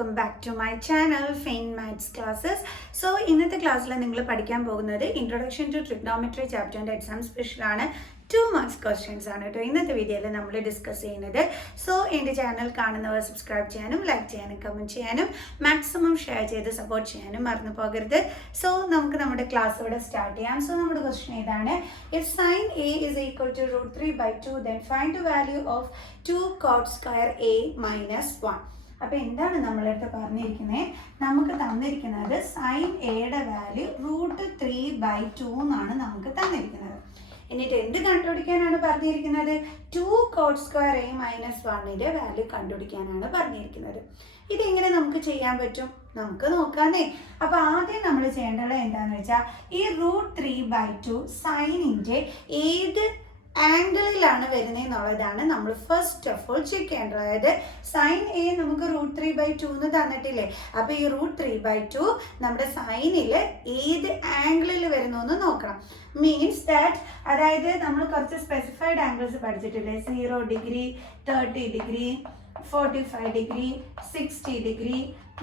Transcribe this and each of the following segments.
welcome back to my channel Fain Maths Classes. So ഇന്നത്തെ ക്ലാസ്സിൽ നിങ്ങൾ പഠിക്കാൻ പോകുന്നത് ഇൻട്രൊഡക്ഷൻ ടു ട്രിഗ്നോമെട്രി ചാപ്റ്ററിൻ്റെ എക്സാം സ്പെഷ്യലാണ് 2 marks questions ആണ് കേട്ടോ ഇന്നത്തെ വീഡിയോയിൽ നമ്മൾ ഡിസ്കസ് ചെയ്യുന്നത്. സോ എൻ്റെ ചാനൽ കാണുന്നവർ സബ്സ്ക്രൈബ് ചെയ്യാനും ലൈക്ക് ചെയ്യാനും കമൻറ്റ് ചെയ്യാനും മാക്സിമം ഷെയർ ചെയ്ത് സപ്പോർട്ട് ചെയ്യാനും മറന്നു പോകരുത്. സോ നമുക്ക് നമ്മുടെ ക്ലാസ് ഇവിടെ സ്റ്റാർട്ട് ചെയ്യാം. സോ നമ്മുടെ ക്വസ്റ്റ്യൻ ഇതാണ്: if sin A is equal to √3/2 then find the value of 2 cot square A minus 1. അപ്പോൾ എന്താണ് നമ്മളടുത്ത് പറഞ്ഞിരിക്കുന്നത്? നമുക്ക് തന്നിരിക്കുന്നത് സൈൻ എയുടെ വാല്യൂ √3/2 എന്നാണ് നമുക്ക് തന്നിരിക്കുന്നത്. എന്നിട്ട് എന്ത് കണ്ടുപിടിക്കാനാണ് പറഞ്ഞിരിക്കുന്നത്? 2 cot square A minus 1ൻ്റെ വാല്യൂ കണ്ടുപിടിക്കാനാണ് പറഞ്ഞിരിക്കുന്നത്. ഇതെങ്ങനെ നമുക്ക് ചെയ്യാൻ പറ്റും? നമുക്ക് നോക്കാന്നേ. അപ്പോൾ ആദ്യം നമ്മൾ ചെയ്യേണ്ടത് എന്താണെന്ന് വെച്ചാൽ ഈ √3/2 സൈനിൻ്റെ ഏത് ആംഗിളിലാണ് വരുന്നത് എന്നുള്ളതാണ് നമ്മൾ ഫസ്റ്റ് ഓഫ് ഓൾ ചെക്ക് ചെയ്യേണ്ടത്. അതായത് സൈൻ എ നമുക്ക് √3/2 എന്ന് തന്നിട്ടില്ലേ? അപ്പോൾ ഈ √3/2 നമ്മുടെ സൈനിൽ ഏത് ആംഗിളിൽ വരുന്നു എന്ന് നോക്കണം. മീൻസ് ദാറ്റ്, അതായത് നമ്മൾ കുറച്ച് സ്പെസിഫൈഡ് ആംഗിൾസ് പഠിച്ചിട്ടില്ലേ? 0 degree, 30 degree, 45 degree, 60 degree,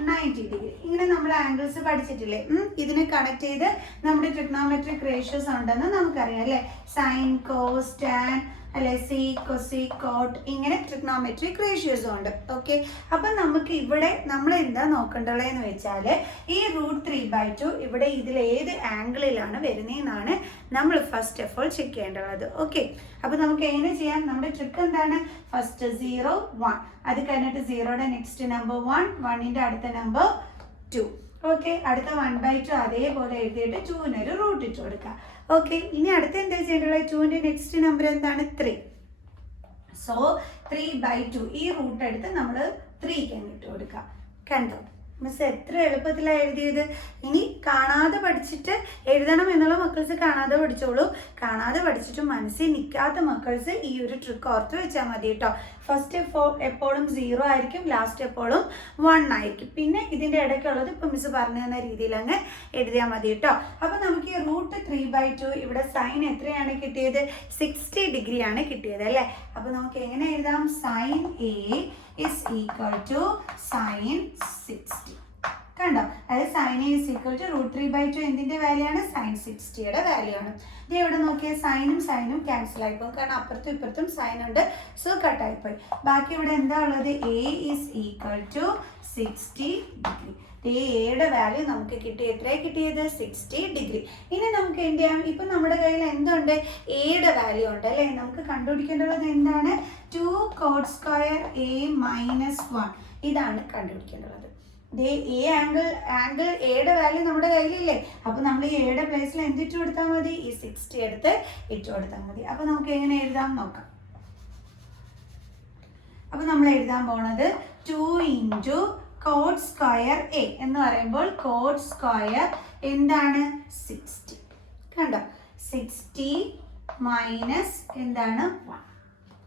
90 degree, ഇങ്ങനെ നമ്മൾ ആംഗിൾസ് പഠിച്ചിട്ടില്ലേ? ഇതിനെ കണക്ട് ചെയ്ത് നമ്മുടെ ട്രിഗ്നോമെട്രിക് റേഷ്യോസ് ഉണ്ടെന്ന് നമുക്കറിയാം അല്ലേ? സൈൻ, കോസ്, ടാൻ, അല്ലെ, സി, കൊസി, കോട്ട്, ഇങ്ങനെ ട്രിഗ്നോമെട്രിക് റേഷ്യോസും ഉണ്ട്. ഓക്കെ, അപ്പം നമുക്ക് ഇവിടെ നമ്മൾ എന്താ നോക്കേണ്ടതെന്ന് വെച്ചാൽ ഈ √3/2 ഇവിടെ ഇതിൽ ഏത് ആംഗിളിലാണ് വരുന്നതെന്നാണ് നമ്മൾ ഫസ്റ്റ് ഓഫ് ഓൾ ചെക്ക് ചെയ്യേണ്ടത്. ഓക്കെ, അപ്പോൾ നമുക്ക് എങ്ങനെ ചെയ്യാം? നമ്മുടെ ട്രിക്ക് എന്താണ്? ഫസ്റ്റ് 0, 1, അത് കഴിഞ്ഞിട്ട് 0യുടെ നെക്സ്റ്റ് നമ്പർ 1, 1ൻ്റെ അടുത്ത നമ്പർ 2. ഓക്കെ, അടുത്ത 1/2 അതേപോലെ എഴുതിയിട്ട് 2-നൊരു റൂട്ട് ഇട്ട് കൊടുക്കുക. ഓക്കെ, ഇനി അടുത്ത എന്താ ചെയ്യേണ്ടത്? 2ൻ്റെ നെക്സ്റ്റ് നമ്പർ എന്താണ്? 3. സോ 3/2 ഈ റൂട്ട് എടുത്ത് നമ്മൾ 3ക്ക് ഇട്ട് കൊടുക്കുക. കണ്ടോ മിസ് എത്ര എളുപ്പത്തിലാണ് എഴുതിയത്? ഇനി കാണാതെ പഠിച്ചിട്ട് എഴുതണം എന്നുള്ള മക്കൾസ് കാണാതെ പഠിച്ചോളൂ. കാണാതെ പഠിച്ചിട്ട് മനസ്സിൽ നിൽക്കാത്ത മക്കൾസ് ഈ ഒരു ട്രിക്ക് ഓർത്ത് വെച്ചാൽ മതി കേട്ടോ. ഫസ്റ്റ് എപ്പോഴും 0 ആയിരിക്കും, ലാസ്റ്റ് എപ്പോഴും 1 ആയിരിക്കും. പിന്നെ ഇതിൻ്റെ ഇടയ്ക്കുള്ളത് ഇപ്പം മിസ് പറഞ്ഞു തന്ന രീതിയിൽ അങ്ങ് എഴുതിയാൽ മതി കേട്ടോ. അപ്പോൾ നമുക്ക് ഈ √3/2 ഇവിടെ സൈൻ എത്രയാണ് കിട്ടിയത്? 60 ഡിഗ്രിയാണ് കിട്ടിയത് അല്ലേ? അപ്പോൾ നമുക്ക് എങ്ങനെ എഴുതാം? Sine A is equal to sin 60. കണ്ടോ? അതായത് sine A is equal to √3/2 എന്തിൻ്റെ വാല്യൂ ആണ്? സൈൻ 60യുടെ വാല്യൂ ആണ്. ഇത് എവിടെ നോക്കിയാൽ സൈനും സൈനും ക്യാൻസൽ ആയിപ്പോകും, കാരണം അപ്പുറത്തും ഇപ്പുറത്തും സൈൻ ഉണ്ട്. സോ കട്ടായിപ്പോയി. ബാക്കി ഇവിടെ എന്താ ഉള്ളത്? A is equal to 60 degree. എയുടെ വാല്യൂ നമുക്ക് കിട്ടി. എത്രയാണ് കിട്ടിയത്? 60 ഡിഗ്രി. ഇനി നമുക്ക് എന്ത് ചെയ്യാം? ഇപ്പം നമ്മുടെ കയ്യിൽ എന്തുണ്ട്? എയുടെ വാല്യൂ ഉണ്ട് അല്ലേ? നമുക്ക് കണ്ടുപിടിക്കേണ്ടത് എന്താണ്? 2 cot square A minus 1 ഇതാണ് കണ്ടുപിടിക്കേണ്ടത്. ഈ ആംഗിൾ എയുടെ വാല്യൂ നമ്മുടെ കയ്യിലില്ലേ? അപ്പോൾ നമ്മൾ ഈ എയുടെ പ്ലേസിൽ എന്തിട്ട് കൊടുത്താൽ മതി? ഈ 60 എടുത്ത് ഇട്ട് കൊടുത്താൽ മതി. അപ്പോൾ നമുക്ക് എങ്ങനെ എഴുതാം നോക്കാം. അപ്പോൾ നമ്മൾ എഴുതാൻ പോണത് 2 cot square A എന്ന് പറയുമ്പോൾ cot square എന്താണ്? 60. കണ്ടോ? 60 മൈനസ് എന്താണ്? 1.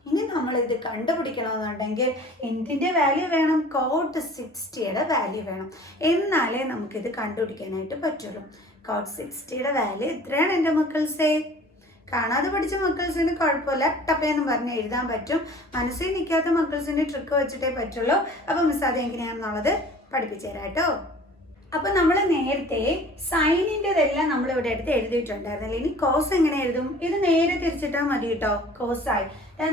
ഇനി നമ്മൾ ഇത് കണ്ടുപിടിക്കണമെന്നുണ്ടെങ്കിൽ എന്തിൻ്റെ വാല്യൂ വേണം? cot 60യുടെ വാല്യൂ വേണം. എന്നാലേ നമുക്കിത് കണ്ടുപിടിക്കാനായിട്ട് പറ്റുള്ളൂ. cot 60യുടെ വാല്യൂ എത്രയാണ് എൻ്റെ മക്കൾസേ? കാണാതെ പഠിച്ച മക്കൾസിന് കുഴപ്പമില്ല, ടപ്പേന്ന് പറഞ്ഞ് എഴുതാൻ പറ്റും. മനസ്സിൽ നിൽക്കാത്ത മക്കൾസിന് ട്രിക്ക് വെച്ചിട്ടേ പറ്റുള്ളൂ. അപ്പോൾ മിസ് അത് എങ്ങനെയാണെന്നുള്ളത് പഠിപ്പിച്ചു തരാം കേട്ടോ. അപ്പോൾ നമ്മൾ നേരത്തെ സൈനിൻ്റെതെല്ലാം നമ്മളിവിടെ എടുത്ത് എഴുതിയിട്ടുണ്ടായിരുന്നല്ലേ? ഇനി കോസ് എങ്ങനെ എഴുതും? ഇത് നേരെ തിരിച്ചിട്ടാൽ മതി കേട്ടോ. കോസായി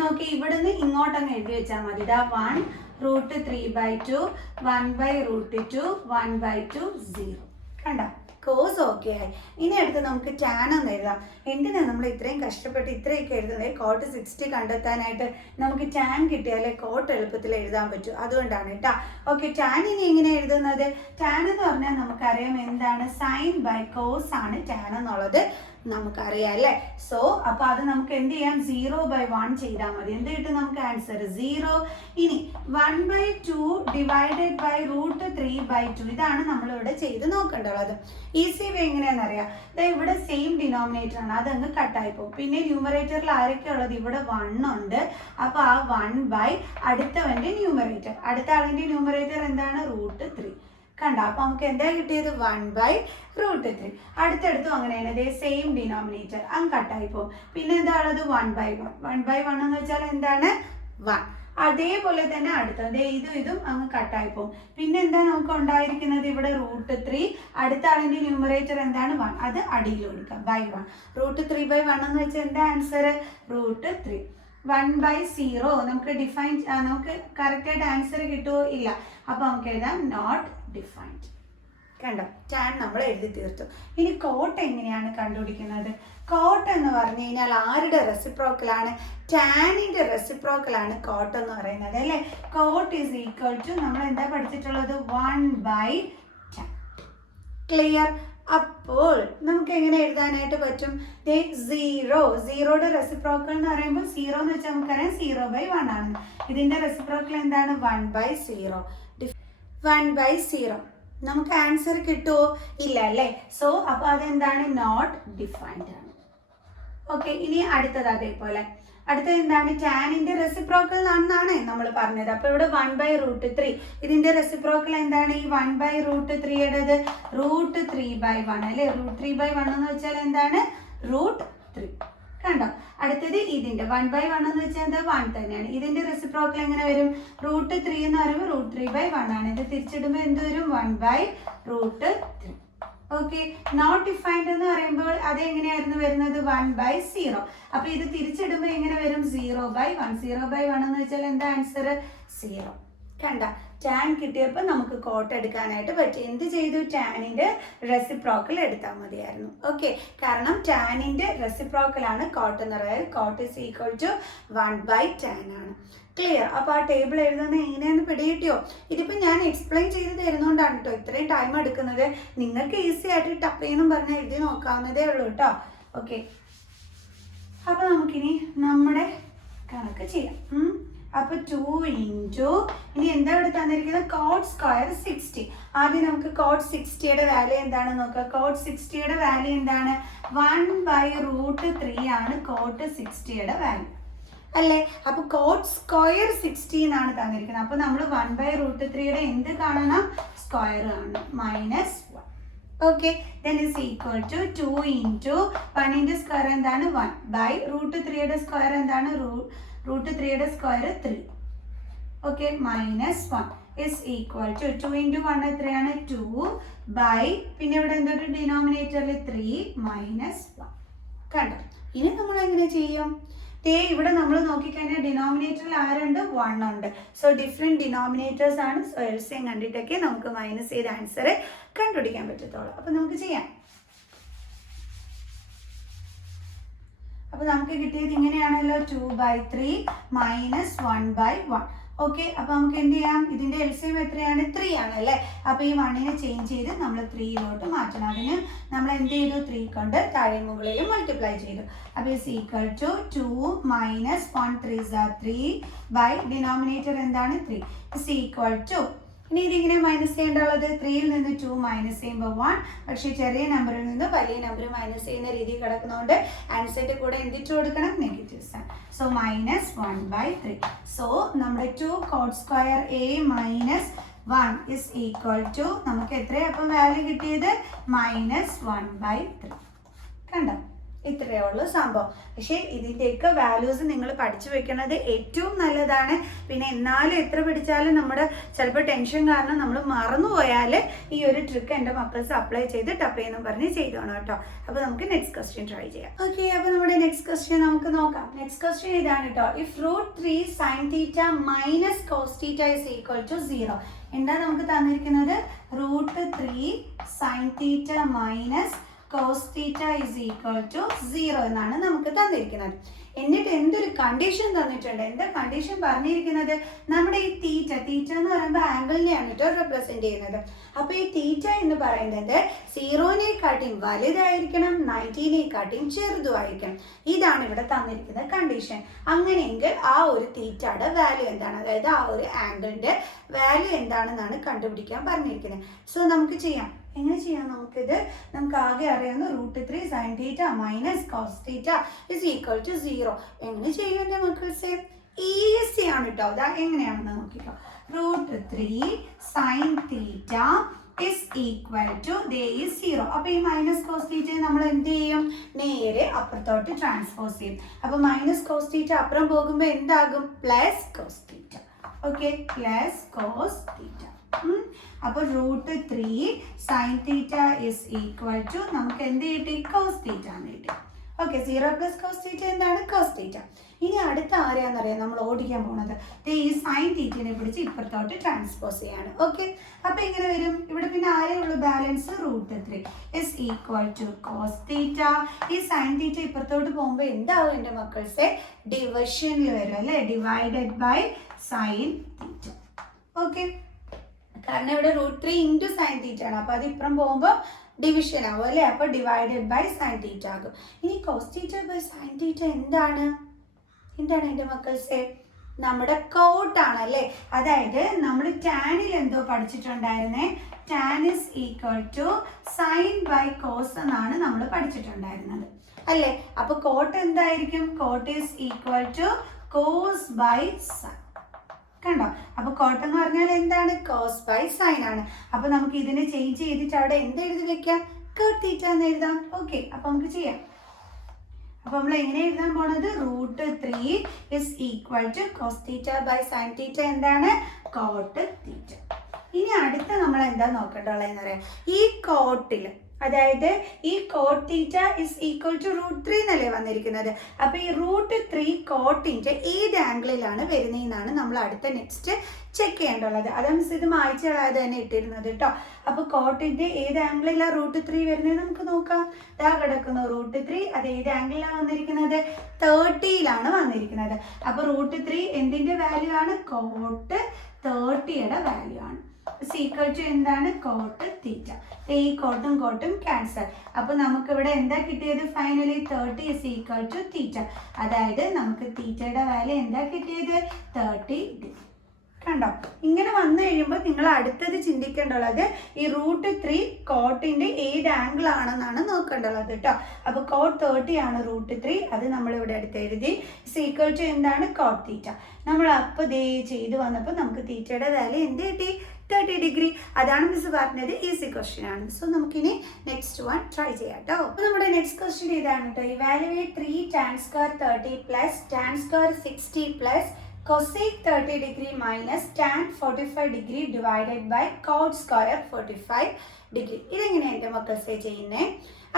നോക്കി ഇവിടുന്ന് ഇങ്ങോട്ടങ്ങ് എഴുതി വെച്ചാൽ മതി. ഇതാ 1 √3/2 1/√2 1/2 0. കണ്ടോ? കോസ് ഓക്കെ ആയി. ഇനി അടുത്ത് നമുക്ക് ടാൻ ഒന്ന് എഴുതാം. എന്തിനാണ് നമ്മൾ ഇത്രയും കഷ്ടപ്പെട്ട് ഇത്രയൊക്കെ എഴുതുന്നത്? cot 60 കണ്ടെത്താനായിട്ട് നമുക്ക് ടാൻ കിട്ടിയാലേ കോട്ട് എളുപ്പത്തിൽ എഴുതാൻ പറ്റൂ, അതുകൊണ്ടാണ് കേട്ടോ. ഓക്കെ, ടാൻ ഇനി എങ്ങനെ എഴുതുന്നത്? ടാൻ എന്ന് പറഞ്ഞാൽ നമുക്കറിയാം എന്താണ്? സൈൻ ബൈ കോസ് ആണ് ടാൻ എന്നുള്ളത് നമുക്കറിയാം അല്ലേ? സോ അപ്പോൾ അത് നമുക്ക് എന്ത് ചെയ്യാം? 0/1 ചെയ്താൽ മതി. എന്ത് കിട്ടും നമുക്ക്? ആൻസർ 0. ഇനി 1/2 ഡിവൈഡഡ് ബൈ √3/2 ഇതാണ് നമ്മളിവിടെ ചെയ്ത് നോക്കേണ്ടത്. ഈസി വേ എങ്ങനെയാണെന്നറിയാം. ഇവിടെ സെയിം ഡിനോമിനേറ്റർ ആണ്, അതങ്ങ് കട്ടായി പോകും. പിന്നെ ന്യൂമറേറ്ററിൽ ആരൊക്കെ ഉള്ളത്? ഇവിടെ 1 ഉണ്ട്. അപ്പോൾ ആ 1/ അടുത്തവൻ്റെ ന്യൂമറേറ്റർ, അടുത്ത ആളിൻ്റെ ന്യൂമറേറ്റർ എന്താണ്? √3. കണ്ടോ? അപ്പോൾ നമുക്ക് എന്താ കിട്ടിയത്? 1/√3. അടുത്തടുത്തും അങ്ങനെയാണ്, ഇതേ സെയിം ഡിനോമിനേറ്റർ, അങ്ങ് കട്ടായി പോകും. പിന്നെ എന്താ ഉള്ളത്? 1/1. 1/1 എന്ന് വെച്ചാൽ എന്താണ്? 1. അതേപോലെ തന്നെ അടുത്തത് ഇതും അങ്ങ് കട്ടായി പോകും. പിന്നെ എന്താ നമുക്ക് ഉണ്ടായിരിക്കുന്നത് ഇവിടെ √3. അടുത്ത ആളിന്റെ ന്യൂമറേറ്റർ എന്താണ് 1, അത് അടിയിൽ കൊടുക്കാം ബൈ 1. √3/1 എന്ന് വെച്ചാൽ എന്താ ആൻസർ √3. 1/0 നമുക്ക് കറക്റ്റ് ആയിട്ട് ആൻസർ കിട്ടുമോ ഇല്ല. അപ്പൊ നമുക്ക് എഴുതാം നോട്ട് ഡിഫൈൻഡ്. കണ്ടോ, ടാൻ നമ്മൾ എഴുതി തീർത്തു. ഇനി കോട്ട് എങ്ങനെയാണ് കണ്ടുപിടിക്കുന്നത്? കോട്ട് എന്ന് പറഞ്ഞു കഴിഞ്ഞാൽ ആരുടെ റെസിപ്രോക്കലാണ്? ടാനിന്റെ റെസിപ്രോക്കലാണ് കോട്ട് എന്ന് പറയുന്നത് അല്ലേ. കോട്ട് ഈസ് ഈക്വൽ ടു നമ്മൾ എന്താ പഠിച്ചിട്ടുള്ളത് 1/tan. ക്ലിയർ? അപ്പോൾ നമുക്ക് എങ്ങനെ എഴുതാനായിട്ട് പറ്റും? 0യുടെ റെസിപ്രോക്കൽ എന്ന് പറയുമ്പോൾ 0 എന്ന് വെച്ചാൽ നമുക്കറിയാം 0/1 ആണ്. ഇതിന്റെ റെസിപ്രോക്കൽ എന്താണ് 1/0. 1/0 നമുക്ക് ആൻസർ കിട്ടുമോ ഇല്ല അല്ലേ. സോ അപ്പൊ അതെന്താണ് നോട്ട് ഡിഫൈൻഡ് ആണ്. ഓക്കെ, ഇനി അടുത്തത് അതേപോലെ അടുത്തത് എന്താണ്? ടാനിന്റെ റെസിപ്രോക്കൽ എന്നാണ് നമ്മൾ പറഞ്ഞത്. അപ്പൊ ഇവിടെ 1/√3. ഇതിന്റെ റെസിപ്രോക്കൽ എന്താണ്? ഈ 1/√3യുടേത് √3/1 അല്ലെ. √3/1 എന്ന് വെച്ചാൽ എന്താണ്? √3. കണ്ടോ? അടുത്തത് ഇതിന്റെ 1/1 എന്ന് വെച്ചാൽ എന്താ? 1 തന്നെയാണ്. ഇതിന്റെ റെസിപ്രോക്കൽ എങ്ങനെ വരും? √3 എന്ന് പറയുമ്പോൾ √3/1 ആണ്. ഇത് തിരിച്ചിടുമ്പോൾ എന്ത് വരും? 1/√3. ഓക്കെ, നോട്ട് ഡിഫൈൻഡ് എന്ന് പറയുമ്പോൾ അത് എങ്ങനെയായിരുന്നു വരുന്നത്? 1/0. അപ്പൊ ഇത് തിരിച്ചിടുമ്പോൾ എങ്ങനെ വരും? 0/1. 0/1 എന്ന് വെച്ചാൽ എന്താ ആൻസർ? 0. കണ്ട, ടാൻ കിട്ടിയപ്പോൾ നമുക്ക് കോട്ട് എടുക്കാനായിട്ട് പറ്റി. എന്ത് ചെയ്തു? ടാനിന്റെ റെസിപ്രോക്കൽ എടുത്താൽ മതിയായിരുന്നു. ഓക്കെ, കാരണം ടാനിന്റെ റെസിപ്രോക്കലാണ് കോട്ട് എന്ന് പറയുന്നത്. Coat is equal to 1/tan ആണ്. ക്ലിയർ? അപ്പോൾ ആ ടേബിൾ എഴുതുന്നത് എങ്ങനെയാണെന്ന് പിടികിട്ടിയോ? ഇതിപ്പോൾ ഞാൻ എക്സ്പ്ലെയിൻ ചെയ്ത് തരുന്നതുകൊണ്ടാണ് കേട്ടോ ഇത്രയും ടൈം എടുക്കുന്നത്. നിങ്ങൾക്ക് ഈസി ആയിട്ട് ടപ്പേന്നും പറഞ്ഞ് എഴുതി നോക്കാവുന്നതേ ഉള്ളൂ കേട്ടോ. ഓക്കെ, അപ്പോൾ നമുക്കിനി നമ്മുടെ കണക്ക് ചെയ്യാം. അപ്പൊ 2 ഇൻറ്റു ഇനി എന്താ ഇവിടെ തന്നിരിക്കുന്നത്? Coat square 60. ആദ്യം നമുക്ക് കോട്ട് 60യുടെ വാല്യൂ എന്താണെന്ന് നോക്കാം. കോട്ട് 60യുടെ വാല്യൂ എന്താണ്? 1/√3 ആണ് കോട്ട് 60യുടെ വാല്യൂ അല്ലേ. അപ്പൊ കോട്ട് സ്ക്വയർ 60 എന്നാണ് തന്നിരിക്കുന്നത്. അപ്പൊ നമ്മൾ 1/√3യുടെ എന്ത് കാണണം? സ്ക്വയർ കാണണം. -1. Okay, then is equal to 2 into 1ന്റെ സ്ക്വയർ എന്താണ്? 1 ബൈ √3യുടെ സ്ക്വയർ എന്താണ്? √3യുടെ square 3. Okay, -1 is equal to 2 into 1 എത്രയാണ്? 2 ബൈ പിന്നെ ഇവിടെ എന്തൊരു ഡിനോമിനേറ്ററിൽ 3 -1. കണ്ടോ? ഇനി നമ്മൾ എങ്ങനെ ചെയ്യും? ഇവിടെ നമ്മൾ നോക്കിക്കഴിഞ്ഞാൽ ഡിനോമിനേറ്ററിൽ ആരുണ്ട്? 1 ഉണ്ട്. സോ ഡിഫറെൻറ്റ് ഡിനോമിനേറ്റേഴ്സ് ആണ്. സോ എൽസിയം കണ്ടിട്ടൊക്കെ നമുക്ക് മൈനസ് ചെയ്ത് ആൻസർ കണ്ടുപിടിക്കാൻ പറ്റത്തുള്ളൂ. അപ്പം നമുക്ക് ചെയ്യാം. അപ്പോൾ നമുക്ക് കിട്ടിയത് ഇങ്ങനെയാണല്ലോ, 2/3 -1/1. ഓക്കെ, അപ്പോൾ നമുക്ക് എന്ത് ചെയ്യാം? ഇതിന്റെ എൽസിയം എത്രയാണ്? 3 ആണ് അല്ലേ. അപ്പോൾ ഈ 1നെ ചേഞ്ച് ചെയ്ത് നമ്മൾ 3യിലോട്ട് മാറ്റണം. അതിന് നമ്മൾ എന്ത് ചെയ്തു? 3 കൊണ്ട് താഴെ മുകളിൽ മൾട്ടിപ്ലൈ ചെയ്തു. അപ്പോൾ is equal to 2 - 1 3s are 3 by denominator എന്താണ്? 3 ഇസ് ഈക്വൽ ടു. ഇനി ഇതിങ്ങനെ മൈനസ് ചെയ്യേണ്ടത് 3യിൽ നിന്ന് 2 മൈനസ് ചെയ്യുമ്പോൾ 1. പക്ഷേ ചെറിയ നമ്പറിൽ നിന്ന് വലിയ നമ്പർ മൈനസ് ചെയ്യുന്ന രീതി കിടക്കുന്നതുകൊണ്ട് ആൻസറിന്റെ കൂടെ എന്തിട്ട് കൊടുക്കണം? Negative sign. സോ -1/3. സോ നമ്മുടെ 2 cot square a -1 is equal to നമുക്ക് എത്രയാണ് അപ്പം വാല്യൂ കിട്ടിയത്? -1/3. കണ്ടോ? ഇത്രയേ ഉള്ളൂ സംഭവം. പക്ഷേ ഇതിൻ്റെയൊക്കെ വാല്യൂസ് നിങ്ങൾ പഠിച്ചു വെക്കുന്നത് ഏറ്റവും നല്ലതാണ്. പിന്നെ എന്നാലും എത്ര പഠിച്ചാലും നമ്മുടെ ചിലപ്പോൾ ടെൻഷൻ കാരണം നമ്മൾ മറന്നുപോയാൽ ഈ ഒരു ട്രിക്ക് എൻ്റെ മക്കൾസ് അപ്ലൈ ചെയ്ത് ടപ്പേന്നും പറഞ്ഞ് ചെയ്തോണം കേട്ടോ. അപ്പോൾ നമുക്ക് നെക്സ്റ്റ് ക്വസ്റ്റ്യൻ ട്രൈ ചെയ്യാം. ഓക്കെ, അപ്പോൾ നമ്മുടെ നെക്സ്റ്റ് ക്വസ്റ്റ്യൻ നമുക്ക് നോക്കാം. നെക്സ്റ്റ് ക്വസ്റ്റ്യൻ ഇതാണ് കേട്ടോ. If √3 sin θ - cos θ is equal to 0. എന്താ നമുക്ക് തന്നിരിക്കുന്നത്? √3 sin θ - cos θ is equal to 0 എന്നാണ് നമുക്ക് തന്നിരിക്കുന്നത്. എന്നിട്ട് എന്തൊരു കണ്ടീഷൻ തന്നിട്ടുണ്ട്? എന്താ കണ്ടീഷൻ പറഞ്ഞിരിക്കുന്നത്? നമ്മുടെ ഈ തീറ്റ എന്ന് പറയുമ്പോൾ ആംഗിളിനെയാണ് കേട്ടോ റെപ്രസെന്റ് ചെയ്യുന്നത്. അപ്പൊ ഈ തീറ്റ എന്ന് പറയുന്നത് 0-നെക്കാട്ടിയും വലുതായിരിക്കണം, 90-നെക്കാട്ടിയും ചെറുതുമായിരിക്കണം. ഇതാണ് ഇവിടെ തന്നിരിക്കുന്ന കണ്ടീഷൻ. അങ്ങനെയെങ്കിൽ ആ ഒരു തീറ്റയുടെ വാല്യൂ എന്താണ്, അതായത് ആ ഒരു ആംഗിളിന്റെ വാല്യൂ എന്താണെന്നാണ് കണ്ടുപിടിക്കാൻ പറഞ്ഞിരിക്കുന്നത്. സോ നമുക്ക് ചെയ്യാം. എങ്ങനെ ചെയ്യാം? നമുക്ക് ആകെ അറിയാവുന്ന √3 sin θ - cos θ is equal to 0. എങ്ങനെ ചെയ്യും എൻ്റെ മക്കൾസ്? ഈസി ആണ് കേട്ടോ. അതാ എങ്ങനെയാണെന്ന് നോക്കിക്കോ. √3 sin θ is equal to there is 0. അപ്പോൾ ഈ മൈനസ് കോസ് തീറ്റ നമ്മൾ എന്ത് ചെയ്യും, നേരെ അപ്പുറത്തോട്ട് ട്രാൻസ്പോസ് ചെയ്യും. അപ്പോൾ മൈനസ് കോസ് തീറ്റ അപ്പുറം പോകുമ്പോൾ എന്താകും, plus cos theta. Okay, plus cos theta. അപ്പോൾ √3 sin theta is equal to നമുക്ക് എന്ത് കിട്ടി, കോസ് തീറ്റ എന്ന് കിട്ടി. ഓക്കെ, 0 പ്ലസ് കോസ് തീറ്റ എന്താണ്, കോസ് തീറ്റ. ഇനി അടുത്ത ആരെയാണെന്നറിയാം നമ്മൾ ഓടിക്കാൻ പോകുന്നത്, ഈ സൈൻ തീറ്റനെ പിടിച്ച് ഇപ്പുറത്തോട്ട് ട്രാൻസ്പോസ് ചെയ്യാണ്. ഓക്കെ, അപ്പോൾ ഇങ്ങനെ വരും. ഇവിടെ പിന്നെ ആരേ ഉള്ളൂ balance, √3 is equal to cos theta. ഈ സൈൻ തീറ്റ ഇപ്പുറത്തോട്ട് പോകുമ്പോൾ എന്താവും എൻ്റെ മക്കൾസെ, ഡിവിഷനിൽ വരും അല്ലേ, divided by sine theta. Okay, കാരണം ഇവിടെ √3 ഇൻറ്റു സൈൻ തീറ്റ ആണ്. അപ്പോൾ അത് ഇപ്പുറം പോകുമ്പോൾ ഡിവിഷൻ ആവും അല്ലേ, അപ്പോൾ ഡിവൈഡഡ് ബൈ സൈൻ തീറ്റ ആകും. ഇനി cos theta by sine theta എന്താണ് എൻ്റെ മക്കൾസെ, നമ്മുടെ കോട്ടാണ് അല്ലേ. അതായത് നമ്മൾ ടാനിൽ എന്തോ പഠിച്ചിട്ടുണ്ടായിരുന്നേ, tan is equal to sine by cos എന്നാണ് നമ്മൾ പഠിച്ചിട്ടുണ്ടായിരുന്നത് അല്ലേ. അപ്പോൾ കോട്ട് എന്തായിരിക്കും, cot is equal to cos by sine. കണ്ടോ, അപ്പോൾ കോട്ട് എന്ന് പറഞ്ഞാൽ എന്താണ്, കോസ് ബൈ സൈൻ ആണ്. അപ്പോൾ നമുക്ക് ഇതിനെ ചേഞ്ച് ചെയ്തിട്ട് അവിടെ എന്ത് എഴുതി വെക്കാം, കോട്ട് തീറ്റ എന്ന് എഴുതാം. ഓക്കെ, അപ്പോൾ നമുക്ക് ചെയ്യാം. അപ്പോൾ നമ്മൾ എങ്ങനെ എഴുതാൻ പോണത്, √3 is equal to cos theta by sine theta എന്താണ്, കോട്ട് തീറ്റ. ഇനി അടുത്ത നമ്മൾ എന്താ നോക്കേണ്ടതെന്ന് പറയാം, ഈ കോട്ടിൽ, അതായത് ഈ cot theta is equal to √3 എന്നല്ലേ വന്നിരിക്കുന്നത്. അപ്പോൾ ഈ √3 കോട്ടിൻ്റെ ഏത് ആംഗിളിലാണ് വരുന്നതെന്നാണ് നമ്മൾ അടുത്ത നെക്സ്റ്റ് ചെക്ക് ചെയ്യേണ്ടുള്ളത്. അത് മീൻസ് ഇത് മായ്ച്ചളായത് തന്നെ ഇട്ടിരുന്നത് കേട്ടോ. അപ്പോൾ കോട്ടിൻ്റെ ഏത് ആംഗിളിലാണ് √3 വരുന്നത് നമുക്ക് നോക്കാം. ഇതാ കിടക്കുന്നു √3, അത് ഏത് ആംഗിളിലാണ് വന്നിരിക്കുന്നത്, 30യിലാണ് വന്നിരിക്കുന്നത്. അപ്പോൾ √3 എന്തിൻ്റെ വാല്യൂ ആണ്, കോട്ട് 30യുടെ വാല്യൂ ആണ്. ഈക്വൽ ടു എന്താണ്, കോട്ട് തീറ്റ. ഈ കോട്ടും കോട്ടും ക്യാൻസൽ. അപ്പോൾ നമുക്കിവിടെ എന്താ കിട്ടിയത്, ഫൈനലി 30 ഇസ് ഈക്വൽ ടു തീറ്റ. അതായത് നമുക്ക് തീറ്റയുടെ വാല്യൂ എന്താ കിട്ടിയത്, 30 ഡിഗ്രി. കണ്ടോ, ഇങ്ങനെ വന്നു കഴിയുമ്പോൾ നിങ്ങൾ അടുത്തത് ചിന്തിക്കേണ്ടുള്ളത് ഈ √3 കോട്ടിൻ്റെ ഏത് ആംഗിൾ ആണെന്നാണ് നോക്കേണ്ടുള്ളത് കേട്ടോ. അപ്പോൾ കോട്ട് 30 ആണ് √3, അത് നമ്മളിവിടെ അടുത്ത് എഴുതി. ഈക്വൽ ടു എന്താണ്, കോട്ട് തീറ്റ. നമ്മൾ അപ്പോൾ ദേ ചെയ്ത് വന്നപ്പോൾ നമുക്ക് തീറ്റയുടെ വാല്യൂ എന്ത് കിട്ടി, 30 ഡിഗ്രി. അതാണ് മിസ് പറഞ്ഞത്, ഈസി ക്വസ്റ്റ്യൻ ആണ്. സോ നമുക്കിനി നെക്സ്റ്റ് വൺ ട്രൈ ചെയ്യാം കേട്ടോ. അപ്പോൾ നമ്മുടെ നെക്സ്റ്റ് ക്വസ്റ്റ്യൻ ഇതാണ് കേട്ടോ, evaluate 3 tan square 30 plus tan square 60 plus cosec 30 degree minus tan 45 degree divided by cot square 45 degree. ഇതെങ്ങനെയാണ് എൻ്റെ മക്കൾസേ ചെയ്യുന്നത്,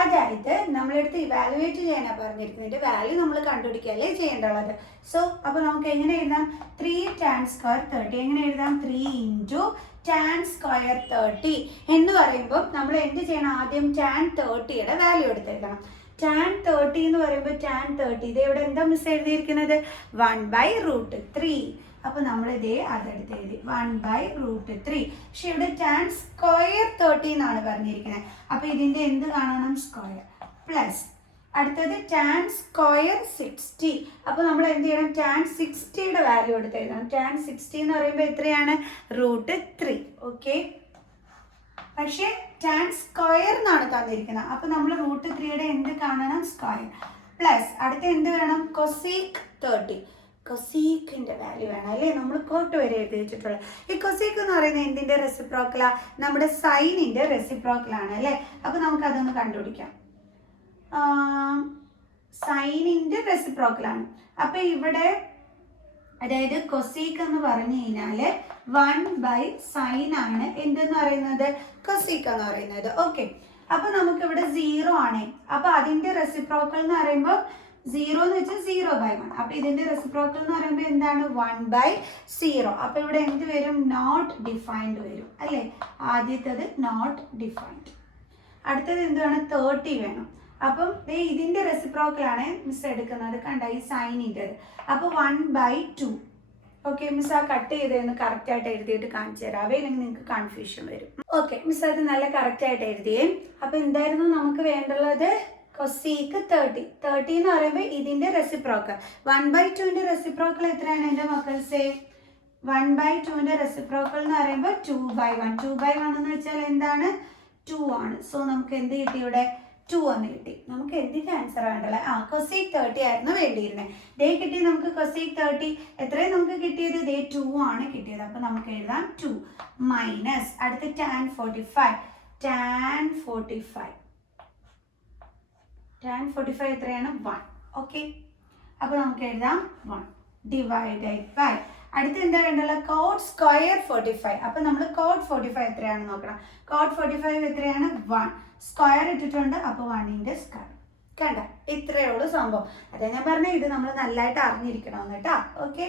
അതായത് നമ്മളെടുത്ത് ഇവാലുവേറ്റ് ചെയ്യാനാണ് പറഞ്ഞിരിക്കുന്നത്, വാല്യൂ നമ്മൾ കണ്ടുപിടിക്കുകയല്ലേ ചെയ്യേണ്ടത്. സോ അപ്പോൾ നമുക്ക് എങ്ങനെ എഴുതാം, 3 tan square 30 എങ്ങനെ എഴുതാം, 3 into tan square 30 എന്ന് പറയുമ്പോൾ നമ്മൾ എന്ത് ചെയ്യണം, ആദ്യം tan 30യുടെ വാല്യൂ എടുത്തെഴുതണം. tan 30 എന്ന് പറയുമ്പോൾ tan 30 ഇത് ഇവിടെ എന്താ മിസ് എഴുതിയിരിക്കുന്നത്, 1/√3. അപ്പോൾ നമ്മൾ ഇതേ അതെടുത്ത് എഴുതി 1/√3. പക്ഷെ ഇവിടെ tan square 30 എന്നാണ് പറഞ്ഞിരിക്കുന്നത്. അപ്പോൾ ഇതിൻ്റെ എന്ത് കാണണം, സ്ക്വയർ. പ്ലസ് അടുത്തത് tan square 60. അപ്പോൾ നമ്മൾ എന്ത് ചെയ്യണം, tan 60യുടെ വാല്യൂ എടുത്ത് എഴുതണം. tan 60 എന്ന് പറയുമ്പോൾ എത്രയാണ്, √3. ഓക്കെ, പക്ഷേ tan സ്ക്വയർ എന്നാണ് തന്നിരിക്കുന്നത്. അപ്പോൾ നമ്മൾ √3യുടെ എന്ത് കാണണം, സ്ക്വയർ. പ്ലസ് അടുത്ത എന്ത് വേണം, കൊസീക് 30. കൊസീക്കിൻ്റെ വാല്യൂ വേണം അല്ലേ, നമ്മൾ കോട്ട് വരെ എഴുതി വെച്ചിട്ടുള്ളത്. ഈ കൊസീക്ക് എന്ന് പറയുന്നത് എന്തിൻ്റെ റെസിപ്രോക്കലാണ്, നമ്മുടെ സൈനിൻ്റെ റെസിപ്രോക്കലാണ് അല്ലേ. അപ്പോൾ നമുക്കതൊന്ന് കണ്ടുപിടിക്കാം. സൈനിൻ്റെ റെസിപ്രോക്കലാണ്. അപ്പോൾ ഇവിടെ അതായത് കൊസീക്ക് എന്ന് പറഞ്ഞു കഴിഞ്ഞാൽ 1/sin ആണ് എന്തെന്ന് പറയുന്നത്, കൊസീക്ക് എന്ന് പറയുന്നത്. ഓക്കെ, അപ്പോൾ നമുക്കിവിടെ 0 ആണ്. അപ്പോൾ അതിൻ്റെ റെസിപ്രോക്കൽ എന്ന് പറയുമ്പോൾ 0 എന്ന് വെച്ചാൽ 0/1. അപ്പോൾ ഇതിൻ്റെ റെസിപ്രോക്കൽ എന്ന് പറയുമ്പോൾ എന്താണ്, 1/0. അപ്പോൾ ഇവിടെ എന്ത് വരും, നോട്ട് ഡിഫൈൻഡ് വരും അല്ലേ. ആദ്യത്തേത് നോട്ട് ഡിഫൈൻഡ്. അടുത്തത് എന്ത് വേണം, 30 വേണം. അപ്പം ഇതിൻ്റെ റെസിപ്രോക്കലാണ് മിസ് എടുക്കുന്നത്, കണ്ട ഈ സൈനിൻ്റെത്. അപ്പോൾ 1/2. ഓക്കെ, മിസ് ആ കട്ട് ചെയ്തതെന്ന് കറക്റ്റായിട്ട് എഴുതിയിട്ട് കാണിച്ചു തരാം, അല്ലെങ്കിൽ നിങ്ങൾക്ക് കൺഫ്യൂഷൻ വരും. ഓക്കെ, മിസ് അത് നല്ല കറക്റ്റായിട്ട് എഴുതിയേ. അപ്പോൾ എന്തായിരുന്നു നമുക്ക് വേണ്ടുള്ളത്, കൊസീക്ക് 30. 30 എന്ന് പറയുമ്പോൾ ഇതിൻ്റെ റെസിപ്രോക്കൽ 1/2ൻ്റെ റെസിപ്രോക്കൽ എത്രയാണ് എൻ്റെ മക്കൾസേ, 1/2ൻ്റെ റെസിപ്രോക്കൽ എന്ന് പറയുമ്പോൾ 2/1. 2/1 എന്ന് വെച്ചാൽ എന്താണ്, 2 ആണ്. സോ നമുക്ക് എന്ത് കിട്ടി ഇവിടെ, 2 എന്ന് കിട്ടി. നമുക്ക് എന്തിൻ്റെ ആൻസർ വേണ്ടല്ലേ? കൊസീക് 30 ആയിരുന്നു വേണ്ടിയിരുന്നത്. ദേ കിട്ടി നമുക്ക് കൊസീക് 30. എത്രയും നമുക്ക് കിട്ടിയത്? ദേ 2 ആണ് കിട്ടിയത്. അപ്പം നമുക്ക് എഴുതാം 2 മൈനസ് അടുത്ത് tan 45. tan 45 എത്രയാണ്? 1. ഓക്കെ, അപ്പോൾ നമുക്ക് എഴുതാം 1 ഡിവൈഡഡ് ബൈ അടുത്ത് എന്താ വേണ്ടത്? Coat square 45. അപ്പം നമ്മൾ കോട്ട് 45 എത്രയാണെന്ന് നോക്കണം. കോട്ട് 45 എത്രയാണ്? 1. സ്ക്വയർ ഇട്ടിട്ടുണ്ട്, അപ്പോൾ 1ൻ്റെ സ്ക്വയർ. കണ്ട, ഇത്രയേ ഉള്ളൂ സംഭവം. അതാ ഞാൻ പറഞ്ഞത്, ഇത് നമ്മൾ നല്ലതായിട്ട് അറിഞ്ഞിരിക്കണം കേട്ടോ. ഓക്കെ,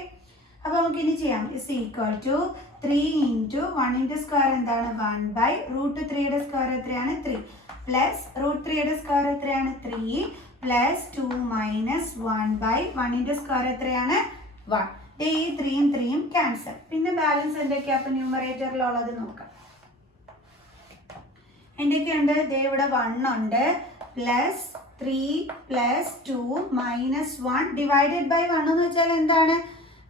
അപ്പോൾ നമുക്ക് ഇനി ചെയ്യാം. ഇസ് ഈക്വൽ ടു 3 ഇൻറ്റു 1ൻ്റെ സ്ക്വയർ എന്താണ്? 1 ബൈ റൂട്ട് 3യുടെ സ്ക്വയർ എത്രയാണ്? 3 പ്ലസ് റൂട്ട് 3യുടെ സ്ക്വയർ എത്രയാണ്? 3 പ്ലസ് 2 മൈനസ് 1 ബൈ 1ൻ്റെ സ്ക്വയർ എത്രയാണ്? 1. ഈ 3യും 3യും ക്യാൻസൽ. പിന്നെ ബാലൻസ് എന്തൊക്കെയാ? അപ്പം ന്യൂമറേറ്ററിലുള്ളത് നോക്കാം. എന്തൊക്കെയുണ്ട്? ദേ ഇവിടെ 1 ഉണ്ട്, plus 3 plus 2 minus 1 divided by 1 എന്ന് വെച്ചാൽ എന്താണ്?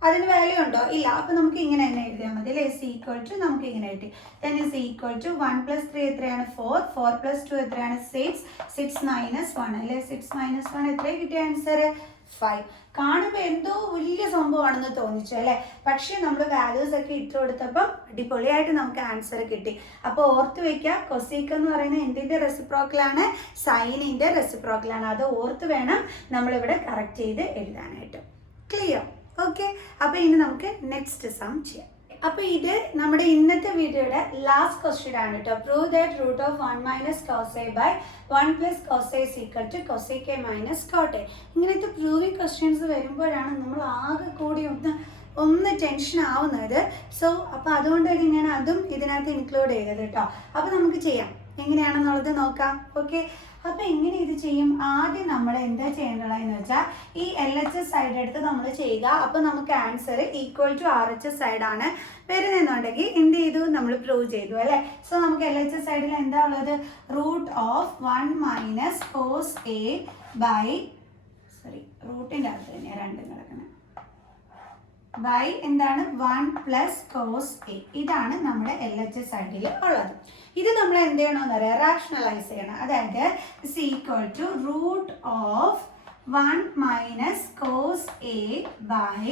അതിന് വാല്യൂ ഉണ്ടോ? ഇല്ല. അപ്പം നമുക്ക് ഇങ്ങനെ തന്നെ എഴുതിയാൽ മതി അല്ലേ? ഇസ് ഈക്വൽ ടു നമുക്ക് ഇങ്ങനെ കിട്ടി. Then is equal to 1 plus 3 എത്രയാണ്? 4. 4 പ്ലസ് 2 എത്രയാണ്? 6. 6 മൈനസ് 1 അല്ലേ? 6 മൈനസ് 1 എത്രയാണ് കിട്ടിയ ആൻസർ? 5. കാണുമ്പോൾ എന്തോ വലിയ സംഭവമാണെന്ന് തോന്നിച്ചു അല്ലേ? പക്ഷേ നമ്മൾ വാല്യൂസ് ഒക്കെ ഇട്ട് കൊടുത്തപ്പം അടിപൊളിയായിട്ട് നമുക്ക് ആൻസർ കിട്ടി. അപ്പോൾ ഓർത്ത് വെക്കുക, കൊസീക്ക് എന്ന് പറയുന്നത് എന്തിൻ്റെ റെസിപ്രോക്കലാണ്? സൈനിൻ്റെ റെസിപ്രോക്കലാണ്. അത് ഓർത്ത് വേണം നമ്മളിവിടെ കറക്റ്റ് ചെയ്ത് എഴുതാനായിട്ട്. ക്ലിയർ? ഓക്കെ, അപ്പോൾ ഇനി നമുക്ക് നെക്സ്റ്റ് സം ചെയ്യാം. അപ്പോൾ ഇത് നമ്മുടെ ഇന്നത്തെ വീഡിയോയുടെ ലാസ്റ്റ് ക്വസ്റ്റ്യൻ ആണ് കേട്ടോ. Prove that root of 1 minus cos A by 1 plus cos A equal to cosec A minus cot A. ഇങ്ങനത്തെ പ്രൂവിങ് ക്വസ്റ്റ്യൻസ് വരുമ്പോഴാണ് നമ്മൾ ആകെ കൂടി ഒന്ന് ടെൻഷൻ ആവുന്നത്. സോ അപ്പോൾ അതുകൊണ്ടാണ് ഞാൻ അതും ഇതിനകത്ത് ഇൻക്ലൂഡ് ചെയ്തത് കേട്ടോ. അപ്പോൾ നമുക്ക് ചെയ്യാം, എങ്ങനെയാണെന്നുള്ളത് നോക്കാം. ഓക്കെ, അപ്പോൾ എങ്ങനെ ഇത് ചെയ്യും? ആദ്യം നമ്മൾ എന്താ ചെയ്യേണ്ടതെന്ന് വെച്ചാൽ ഈ LHS സൈഡ് എടുത്ത് നമ്മൾ ചെയ്യുക. അപ്പോൾ നമുക്ക് ആൻസർ ഈക്വൽ ടു RHS സൈഡാണ് വരുന്നതെന്നുണ്ടെങ്കിൽ എന്ത് ചെയ്തു? നമ്മൾ പ്രൂവ് ചെയ്തു അല്ലേ? സോ നമുക്ക് LHS സൈഡിൽ എന്താ ഉള്ളത്? Root of 1 minus cos A by റൂട്ടിൻ്റെ അകത്ത് തന്നെയാണ് രണ്ടും കിടക്കുന്നത് ബൈ എന്താണ്? 1 പ്ലസ് കോസ് എ. ഇതാണ് നമ്മുടെ LHS സൈഡിൽ ഉള്ളത്. ഇത് നമ്മൾ എന്ത് ചെയ്യണമെന്ന് പറയാം? റാഷണലൈസ് ചെയ്യണം. അതായത് is equal to root of 1 minus cos A by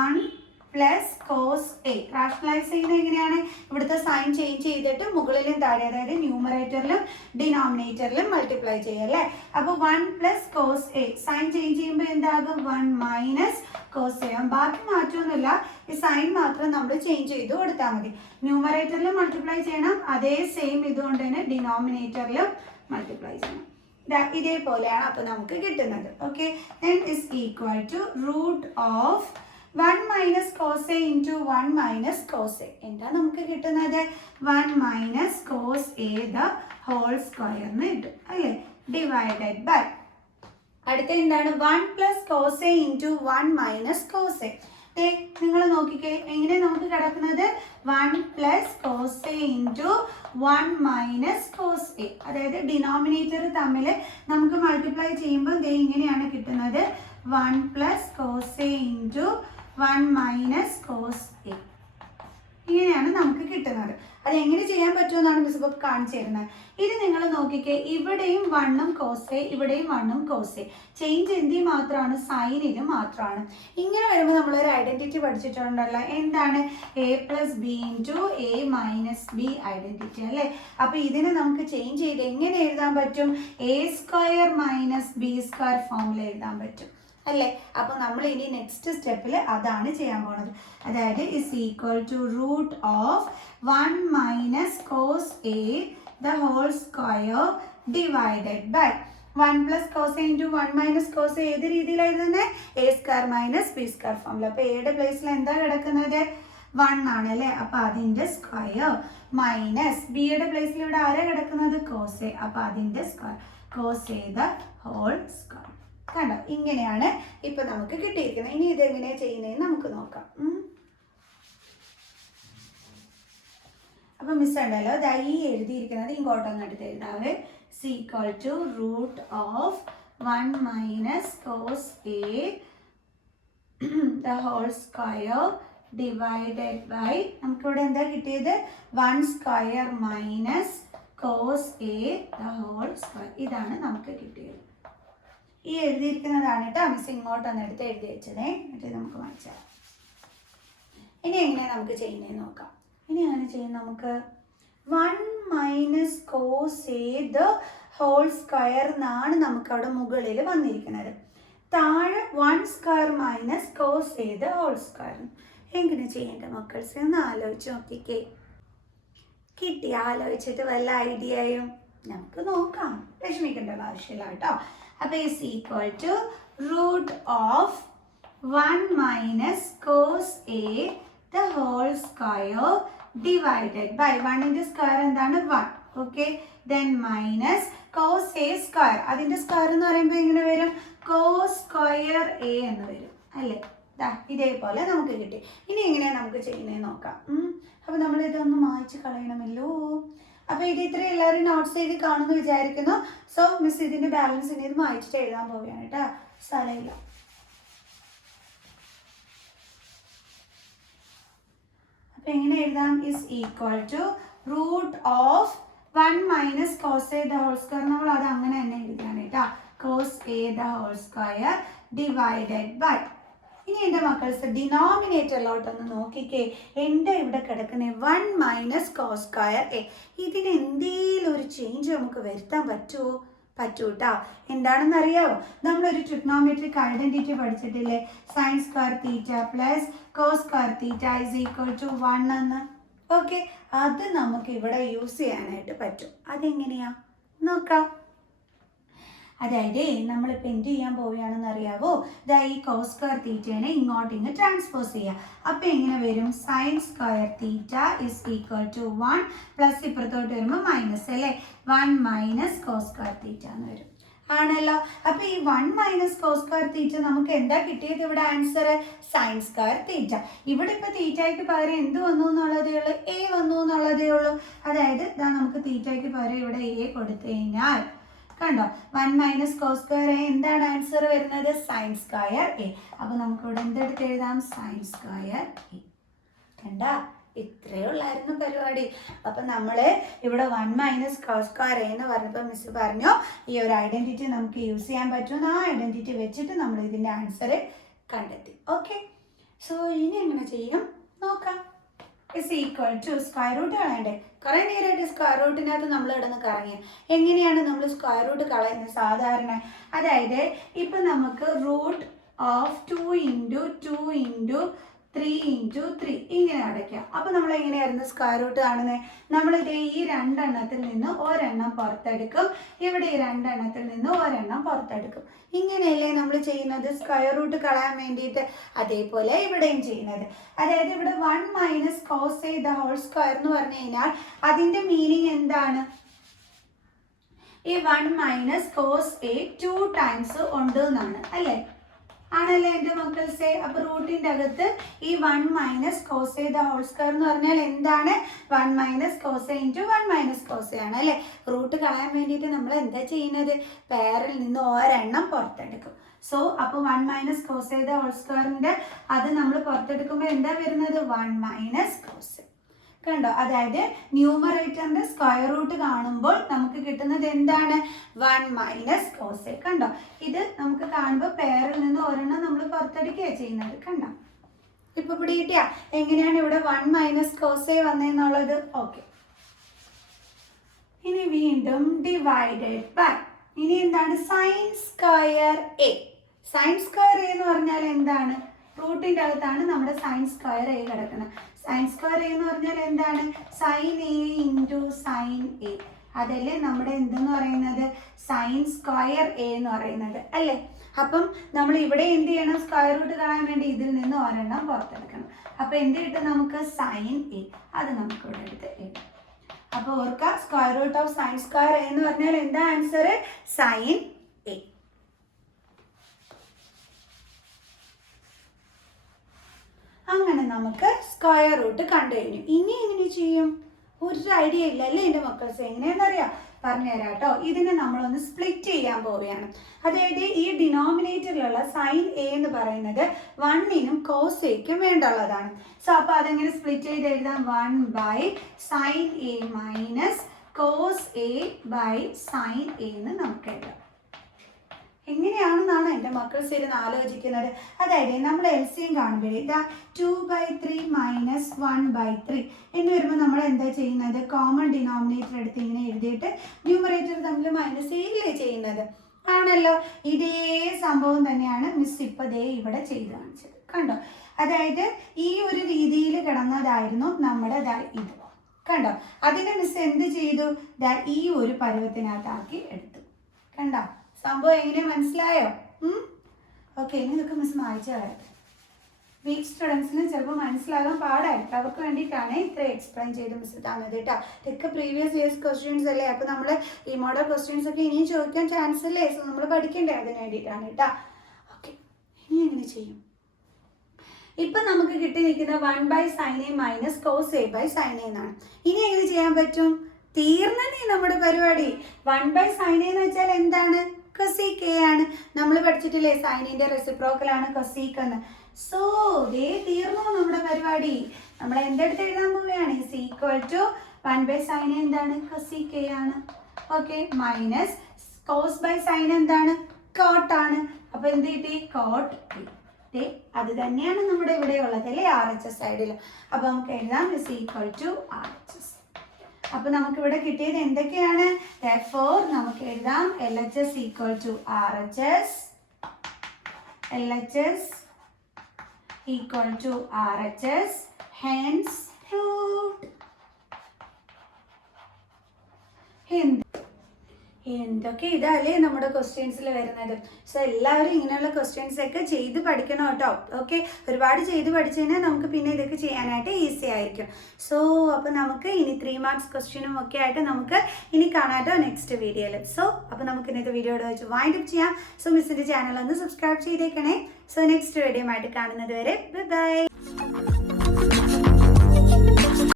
1 plus cos A. Rationalise ചെയ്യുന്നത് എങ്ങനെയാണ്? ഇവിടുത്തെ സൈൻ ചേഞ്ച് ചെയ്തിട്ട് മുകളിലും താഴെ, അതായത് ന്യൂമറേറ്ററിലും ഡിനോമിനേറ്ററിലും മൾട്ടിപ്ലൈ ചെയ്യുക അല്ലേ? അപ്പോൾ 1 plus cos A sign change ചെയ്യുമ്പോൾ എന്താകും? 1 മൈനസ് കോസ് എ. ബാക്കി മാറ്റമൊന്നുമില്ല, ഈ സൈൻ മാത്രം നമ്മൾ ചേഞ്ച് ചെയ്ത് കൊടുത്താൽ മതി. ന്യൂമറേറ്ററിലും മൾട്ടിപ്ലൈ ചെയ്യണം, അതേ സെയിം ഇതുകൊണ്ട് തന്നെ ഡിനോമിനേറ്ററിലും മൾട്ടിപ്ലൈ ചെയ്യണം. ഇതേപോലെയാണ് അപ്പോൾ നമുക്ക് കിട്ടുന്നത്. Okay, then is equal to root of 1 minus cos A into 1 minus cos A. എന്താ നമുക്ക് കിട്ടുന്നത്? 1 minus cos A the whole സ്ക്വയർന്ന് കിട്ടും അല്ലേ? ഡിവൈഡഡ് ബൈ അടുത്ത എന്താണ്? 1 plus cos A into 1 minus cos A. നിങ്ങൾ നോക്കിക്കേ, എങ്ങനെ നമുക്ക് കിടക്കുന്നത്? 1 plus cos A into 1 minus cos A. അതായത് ഡിനോമിനേറ്റർ തമ്മിൽ നമുക്ക് മൾട്ടിപ്ലൈ ചെയ്യുമ്പോൾ ഇങ്ങനെയാണ് കിട്ടുന്നത്. 1 plus cos A into 1 minus cos A. ഇങ്ങനെയാണ് നമുക്ക് കിട്ടുന്നത്. അതെങ്ങനെ ചെയ്യാൻ പറ്റുമെന്നാണ് മിസ് ഇപ്പോൾ കാണിച്ചു തരുന്നത്. ഇത് നിങ്ങൾ നോക്കിക്കേ, ഇവിടെയും 1ഉം കോസ് എ, ഇവിടെയും 1ഉം കോസ് എ. ചേഞ്ച് എന്തിൽ മാത്രമാണ്? സൈനിൽ മാത്രമാണ്. ഇങ്ങനെ വരുമ്പോൾ നമ്മളൊരു ഐഡൻറ്റിറ്റി പഠിച്ചിട്ടുണ്ടല്ലോ, എന്താണ്? A plus B into A minus B identity അല്ലേ? അപ്പോൾ ഇതിനെ നമുക്ക് ചേഞ്ച് ചെയ്ത് എങ്ങനെ എഴുതാൻ പറ്റും? A square minus B square ഫോമിൽ എഴുതാൻ പറ്റും അല്ലേ? അപ്പോൾ നമ്മൾ ഇനി നെക്സ്റ്റ് സ്റ്റെപ്പിൽ അതാണ് ചെയ്യാൻ പോകുന്നത്. അതായത് is equal to root of 1 minus cos A the whole square divided by 1 plus cos A into 1 minus cos A. ഏത് രീതിയിലായിരുന്നത്? A square minus B square ഫോമിൽ. അപ്പോൾ എയുടെ പ്ലേസിൽ എന്താ കിടക്കുന്നത്? 1 ആണ് അല്ലേ? അപ്പോൾ അതിൻ്റെ സ്ക്വയർ മൈനസ് ബിയുടെ പ്ലേസിൽ ഇവിടെ ആരാ കിടക്കുന്നത്? Cos A. അപ്പോൾ അതിൻ്റെ square cos A the whole square. കണ്ടോ? ഇങ്ങനെയാണ് ഇപ്പൊ നമുക്ക് കിട്ടിയിരിക്കുന്നത്. ഇനി ഇതെങ്ങനെയാണ് ചെയ്യുന്നതെന്ന് നമുക്ക് നോക്കാം. അപ്പൊ മിസ് ഉണ്ടല്ലോ, ഈ എഴുതിയിരിക്കുന്നത് ഇങ്ങോട്ടൊന്നും എടുത്ത് എഴുതാവേ. Equal to root of 1 minus cos A the whole square divided by നമുക്കിവിടെ എന്താ കിട്ടിയത്? 1 square minus cos cos A the whole square. ഇതാണ് നമുക്ക് കിട്ടിയത്. ഈ എഴുതിയിരിക്കുന്നതാണ് കേട്ടോ, മിസ് ഇങ്ങോട്ടൊന്ന് എടുത്ത് എഴുതി വെച്ചതേ. എന്നിട്ട് നമുക്ക് മനസ്സിലാക്കാം. ഇനി എങ്ങനെയാണ് നമുക്ക് ചെയ്യുന്നതെന്ന് നോക്കാം. ഇനി അങ്ങനെ ചെയ്യും നമുക്ക് 1 minus cos A the whole square എന്നാണ് നമുക്ക് അവിടെ മുകളിൽ വന്നിരിക്കുന്നത്. താഴെ 1 square minus cos A the whole square. എങ്ങനെ ചെയ്യേണ്ട മക്കൾസ് ഒന്ന് ആലോചിച്ച് നോക്കിക്കേ. കിട്ടി? ആലോചിച്ചിട്ട് വല്ല ഐഡിയയും നമുക്ക് നോക്കാം, വിഷമിക്കേണ്ട ആവശ്യമില്ല കേട്ടോ. അപ്പോൾ is equal to root of 1 minus cos A the whole square divided by 1ന്റെ സ്ക്വയർ എന്താണ് 1. Okay, then minus cos A square. അതിൻ്റെ സ്ക്വയർ എന്ന് പറയുമ്പോൾ എങ്ങനെ വരും? കോസ് സ്ക്വയർ എ എന്ന് വരും അല്ലേ? ഇതേപോലെ നമുക്ക് കിട്ടി. ഇനി എങ്ങനെയാണ് നമുക്ക് ചെയ്യുന്നതെന്ന് നോക്കാം. അപ്പോൾ നമ്മൾ ഇതൊന്ന് മായ്ച്ച് കളയണമല്ലോ. അപ്പോൾ ഇത് ഇത്രയും എല്ലാവരും നോട്ട്സ് എഴുതി കാണുമെന്ന് വിചാരിക്കുന്നു. സോ മിസ് ഇതിൻ്റെ ബാലൻസ് ഇനി ഇത് മായ്ച്ചിട്ട് എഴുതാൻ പോവുകയാണ് കേട്ടോ, സ്ഥലമില്ല. അപ്പോൾ എങ്ങനെ എഴുതാം? Is equal to root of 1 minus cos A the whole square. നമ്മൾ അത് അങ്ങനെ തന്നെ എഴുതിയാണ് കേട്ടോ, cos A the whole square divided by. ഇനി എൻ്റെ മക്കൾസ് ഡിനോമിനേറ്ററിലോട്ടൊന്ന് നോക്കിക്കേ. എൻ്റെ ഇവിടെ കിടക്കുന്ന 1 മൈനസ് കോസ് സ്ക്വയർ എ. ഇതിന് എന്തെങ്കിലും ഒരു ചേഞ്ച് നമുക്ക് വരുത്താൻ പറ്റുമോ? പറ്റൂട്ടാ. എന്താണെന്ന് അറിയാമോ? നമ്മളൊരു ട്രിഗ്നോമെട്രിക് ഐഡന്റിറ്റി പഠിച്ചിട്ടില്ലേ? Sine square theta plus cos square theta is equal to 1 എന്ന്. ഓക്കെ, അത് നമുക്ക് ഇവിടെ യൂസ് ചെയ്യാനായിട്ട് പറ്റും. അതെങ്ങനെയാ നോക്കാം. അതായത് നമ്മളിപ്പോൾ എന്ത് ചെയ്യാൻ പോവുകയാണെന്ന് അറിയാവോ? ഈ കോസ് സ്ക്വയർ തീറ്റേനെ ഇങ്ങോട്ടിങ്ങ് ട്രാൻസ്പോസ് ചെയ്യുക. അപ്പോൾ എങ്ങനെ വരും? Sine square theta is equal to 1 plus ഇപ്പുറത്തോട്ട് വരുമ്പോൾ മൈനസ് അല്ലേ? 1 മൈനസ് കോസ് സ്ക്വയർ തീറ്റ എന്ന് വരും. ആണല്ലോ. അപ്പോൾ ഈ 1 മൈനസ് കോസ് സ്ക്വയർ തീറ്റ നമുക്ക് എന്താ കിട്ടിയത്? ഇവിടെ ആൻസർ സൈൻ സ്ക്വയർ തീറ്റ. ഇവിടെ ഇപ്പോൾ തീറ്റയ്ക്ക് പകരം എന്ത് വന്നു എന്നുള്ളതേ ഉള്ളൂ? എ വന്നു എന്നുള്ളതേ ഉള്ളൂ. അതായത് ഇതാ നമുക്ക് തീറ്റയ്ക്ക് പകരം ഇവിടെ എ കൊടുത്തു കഴിഞ്ഞാൽ കണ്ടോ, 1 മൈനസ് കോസ് സ്ക്വയർ എ എന്താണ് ആൻസർ വരുന്നത്? Sign square A. അപ്പോൾ നമുക്കിവിടെ എന്തെടുത്ത് എഴുതാം? Sign square A. കണ്ടാ, ഇത്രയേ ഉള്ളായിരുന്നു പരിപാടി. അപ്പം നമ്മൾ ഇവിടെ 1 മൈനസ് കോസ് സ്ക്വയർ എ എന്ന് പറഞ്ഞപ്പോൾ മിസ് പറഞ്ഞു ഈ ഒരു ഐഡൻറ്റിറ്റി നമുക്ക് യൂസ് ചെയ്യാൻ പറ്റുമെന്ന്. ആ ഐഡൻറ്റിറ്റി വെച്ചിട്ട് നമ്മൾ ഇതിൻ്റെ ആൻസർ കണ്ടെത്തി. ഓക്കെ, സോ ഇനി എങ്ങനെ ചെയ്യും നോക്കാം. Is equal to square root കളയണ്ടേ? കുറേ നേരമായിട്ട് സ്ക്വയർ റൂട്ടിനകത്ത് നമ്മൾ കിടന്ന് കറങ്ങിയ. എങ്ങനെയാണ് നമ്മൾ സ്ക്വയർ റൂട്ട് കളയുന്നത് സാധാരണ? അതായത് ഇപ്പം നമുക്ക് root of 2 into 2 into 3 into 3 ഇങ്ങനെ അടയ്ക്കാം. അപ്പോൾ നമ്മൾ എങ്ങനെയായിരുന്നു സ്ക്വയർ റൂട്ട് കാണുന്നത്? നമ്മളിത് ഈ 2 എണ്ണത്തിൽ നിന്ന് ഒരെണ്ണം പുറത്തെടുക്കും, ഇവിടെ ഈ 2 എണ്ണത്തിൽ നിന്ന് ഒരെണ്ണം പുറത്തെടുക്കും. ഇങ്ങനെയല്ലേ നമ്മൾ ചെയ്യുന്നത് സ്ക്വയർ റൂട്ട് കളയാൻ വേണ്ടിയിട്ട്? അതേപോലെ ഇവിടെയും ചെയ്യുന്നത്. അതായത് ഇവിടെ 1 minus cos A the whole square എന്ന് പറഞ്ഞു കഴിഞ്ഞാൽ അതിൻ്റെ മീനിങ് എന്താണ്? ഈ 1 മൈനസ് കോസ് എ 2 ടൈംസ് ഉണ്ട് എന്നാണ് അല്ലേ? ആണല്ലേ എൻ്റെ മക്കൾസേ? അപ്പോൾ റൂട്ടിൻ്റെ അകത്ത് ഈ 1 minus cos A the whole square എന്ന് പറഞ്ഞാൽ എന്താണ്? 1 minus cos A into 1 minus cos A ആണ് അല്ലേ? റൂട്ട് കളയാൻ വേണ്ടിയിട്ട് നമ്മൾ എന്താ ചെയ്യുന്നത്? പേരിൽ നിന്ന് ഒരെണ്ണം പുറത്തെടുക്കും. സോ അപ്പോൾ 1 minus cos A the whole സ്ക്വയറിൻ്റെ അത് നമ്മൾ പുറത്തെടുക്കുമ്പോൾ എന്താ വരുന്നത്? 1 മൈനസ് കോസ് എ. കണ്ടോ, അതായത് ന്യൂമറേറ്ററിന്റെ സ്ക്വയർ റൂട്ട് കാണുമ്പോൾ നമുക്ക് കിട്ടുന്നത് എന്താണ്? 1 മൈനസ് കോസ് എ. കണ്ടോ, ഇത് നമുക്ക് കാണുമ്പോൾ പേരിൽ നിന്ന് ഒരെണ്ണം നമ്മൾ പുറത്തെടുക്കുകയാണ് ചെയ്യുന്നത്. കണ്ടോ, ഇപ്പൊ ഇവിടെ കിട്ടിയ എങ്ങനെയാണ് ഇവിടെ 1 മൈനസ് കോസ് എ വന്നെന്നുള്ളത്? ഓക്കെ, ഇനി വീണ്ടും ഡിവൈഡഡ് ബൈ. ഇനി എന്താണ്? Sine square A. Sine square A എന്ന് പറഞ്ഞാൽ എന്താണ്? റൂട്ടിൻ്റെ അകത്താണ് നമ്മുടെ സൈൻ സ്ക്വയർ എ കിടക്കുന്നത്. സൈൻ സ്ക്വയർ എ എന്ന് പറഞ്ഞാൽ എന്താണ്? Sine A into sine A. അതല്ലേ നമ്മുടെ എന്തെന്ന് പറയുന്നത്? സൈൻ സ്ക്വയർ എ എന്ന് പറയുന്നത് അല്ലേ? അപ്പം നമ്മൾ ഇവിടെ എന്ത് ചെയ്യണം? സ്ക്വയർ റൂട്ട് കളയാൻ വേണ്ടി ഇതിൽ നിന്ന് ഒരെണ്ണം പുറത്തെടുക്കണം. അപ്പോൾ എന്ത് കിട്ടും നമുക്ക്? Sine A. അത് നമുക്ക് ഇവിടെ എടുത്ത് എഴുതാം. അപ്പോൾ ഓർക്കുക, square root of sine square A എന്ന് പറഞ്ഞാൽ എന്താ ആൻസർ? Sine A. അങ്ങനെ നമുക്ക് സ്ക്വയർ റൂട്ട് കണ്ടു കഴിഞ്ഞു. ഇനി എങ്ങനെ ചെയ്യും? ഒരു ഐഡിയ ഇല്ല അല്ലേ എൻ്റെ മക്കൾസ്? എങ്ങനെയാണെന്നറിയാം, പറഞ്ഞുതരാം കേട്ടോ. ഇതിനെ നമ്മളൊന്ന് സ്പ്ലിറ്റ് ചെയ്യാൻ പോവുകയാണ്. അതായത് ഈ ഡിനോമിനേറ്ററിലുള്ള സൈൻ എ എന്ന് പറയുന്നത് 1നും കോസ് എക്കും വേണ്ടുള്ളതാണ്. സോ അപ്പോൾ അതെങ്ങനെ സ്പ്ലിറ്റ് ചെയ്ത് എഴുതാം? 1 by sine A minus cos A by sine A എന്ന് നമുക്ക് എഴുതാം. എങ്ങനെയാണെന്നാണ് എൻ്റെ മക്കൾ ഇരുന്ന് ആലോചിക്കുന്നത്. അതായത് നമ്മൾ LCM കാണുമ്പോഴേ ഇതാ 2/3 മൈനസ് 1/3 എന്ന് വരുമ്പോൾ നമ്മൾ എന്താ ചെയ്യുന്നത്? കോമൺ ഡിനോമിനേറ്റർ എടുത്ത് ഇങ്ങനെ എഴുതിയിട്ട് ന്യൂമറേറ്റർ തമ്മിൽ മൈനസ് ചെയ്യില്ലേ ചെയ്യുന്നത്? ആണല്ലോ. ഇതേ സംഭവം തന്നെയാണ് മിസ് ഇപ്പോൾ ദേ ഇവിടെ ചെയ്ത് കാണിച്ചത്. കണ്ടോ? അതായത് ഈ ഒരു രീതിയിൽ കിടന്നതായിരുന്നു നമ്മുടെ ഇത്. കണ്ടോ? അതിനെ മിസ് എന്ത് ചെയ്തു? ഈ ഒരു പരുവത്തിനകത്താക്കി എടുത്തു. കണ്ടോ? സംഭവം എങ്ങനെ മനസ്സിലായോ? ഓക്കെ, ഇനി ഇതൊക്കെ മിസ് വായിച്ചു തരാം. വീക്ക് സ്റ്റുഡൻസിന് ചിലപ്പോൾ മനസ്സിലാകാൻ പാടായിരിക്കും. അവർക്ക് വേണ്ടിയിട്ടാണ് ഇത്ര എക്സ്പ്ലെയിൻ ചെയ്ത് മിസ് തന്നത് കേട്ടോ. ഇതൊക്കെ പ്രീവിയസ് ഇയേഴ്സ് ക്വസ്റ്റ്യൻസ് അല്ലേ. അപ്പോൾ നമ്മൾ ഈ മോഡൽ ക്വസ്റ്റ്യൻസ് ഒക്കെ ഇനിയും ചോദിക്കാൻ ചാൻസ് അല്ലേ. സോ നമ്മൾ പഠിക്കേണ്ടേ അതിന് വേണ്ടിയിട്ടാണ് കേട്ടോ. ഓക്കെ, ഇനി എങ്ങനെ ചെയ്യും? ഇപ്പം നമുക്ക് കിട്ടി നിൽക്കുന്ന 1/sin a minus cos A by sine A എന്നാണ്. ഇനി എങ്ങനെ ചെയ്യാൻ പറ്റും? തീർന്നേ നമ്മുടെ പരിപാടി. 1/sin a എന്ന് വെച്ചാൽ എന്താണ്? കൊസീക് എ ആണ്. നമ്മൾ പഠിച്ചിട്ടില്ലേ സൈനിന്റെ റെസിപ്രോക്കലാണ് കൊസീക് എന്ന്. സോ ദേ തീർന്നു നമ്മുടെ പരിപാടി. നമ്മൾ എന്തെടുത്ത് എഴുതാൻ പോവുകയാണ്? Is equal to 1/sin a എന്താണ്? കൊസീക് എ ആണ്. Okay, minus cos by sine എന്താണ്? കോട്ട് ആണ്. അപ്പോൾ എന്ത് കിട്ടി? Cot A. അത് തന്നെയാണ് നമ്മുടെ ഇവിടെ ഉള്ളത് അല്ലേ, RHS സൈഡിൽ. അപ്പോൾ നമുക്ക് എഴുതാം ഇസ് ഈക്വൽ ടു RHS. അപ്പോൾ നമുക്ക് ഇവിടെ കിട്ടിയത് എന്തൊക്കെയാണ്? therefore നമുക്ക് എഴുതാം LHS equal to RHS, LHS equal to RHS, hence proved. എന്തൊക്കെ ഇതല്ലേ നമ്മുടെ ക്വസ്റ്റ്യൻസിൽ വരുന്നത്. സോ എല്ലാവരും ഇങ്ങനെയുള്ള ക്വസ്റ്റ്യൻസ് ഒക്കെ ചെയ്ത് പഠിക്കണം കേട്ടോ. ഓക്കെ, ഒരുപാട് ചെയ്ത് പഠിച്ചു കഴിഞ്ഞാൽ നമുക്ക് പിന്നെ ഇതൊക്കെ ചെയ്യാനായിട്ട് ഈസി ആയിരിക്കും. സോ അപ്പോൾ നമുക്ക് ഇനി 3 മാർക്സ് ക്വസ്റ്റ്യനും ഒക്കെ ആയിട്ട് നമുക്ക് ഇനി കാണാട്ടോ നെക്സ്റ്റ് വീഡിയോയിൽ. സോ അപ്പോൾ നമുക്ക് ഇന്നത്തെ വീഡിയോയുടെ വെച്ച് വൈൻഡ് അപ്പ് ചെയ്യാം. സോ മിസ്സിൻ്റെ ചാനൽ ഒന്ന് സബ്സ്ക്രൈബ് ചെയ്തേക്കണേ. സോ നെക്സ്റ്റ് വീഡിയോ ആയിട്ട് കാണുന്നത് വരെ ബൈ ബൈ.